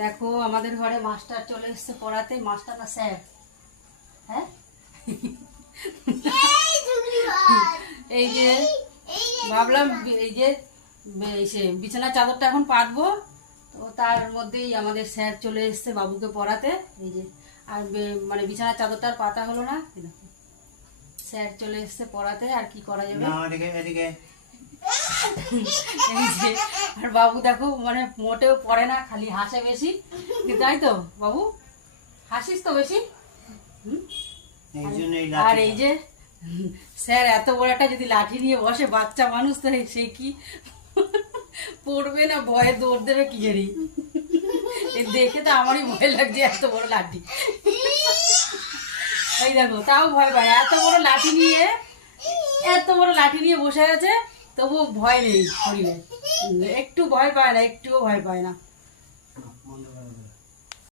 দেখো আমাদের ঘরে মাস্টার চলে এসছে পড়াতে। মাস্টার না স্যার। হ্যাঁ এই যে ভাবলাম এই যে বিছানার চাদরটা এখন পাতবো, তো তার মধ্যেই আমাদের স্যার চলে এসছে বাবুকে পড়াতে। এই যে আর মানে বিছানার চাদরটা আর পাতা হলো না, স্যার চলে এসছে পড়াতে, আর কি করা যাবে। এই যে আর বাবু দেখো মানে মোটেও পড়ে না, খালি হাসে বেশি, তাই তো বাবু? হাসিস তো বেশি। আর এই যে স্যার এত বড় একটা যদি লাঠি নিয়ে বসে, বাচ্চা মানুষ তো সে কি পড়বে না, ভয়ে দৌড় দেবে কি জানি। দেখে তো আমারই ভয় লাগছে, এত বড় লাঠি। এই দেখো তাও ভয় পায়, এত বড় লাঠি নিয়ে বসে আছে, তবুও ভয় নেই শরীরে, একটু ভয় পায় না, একটুও ভয় পায় না।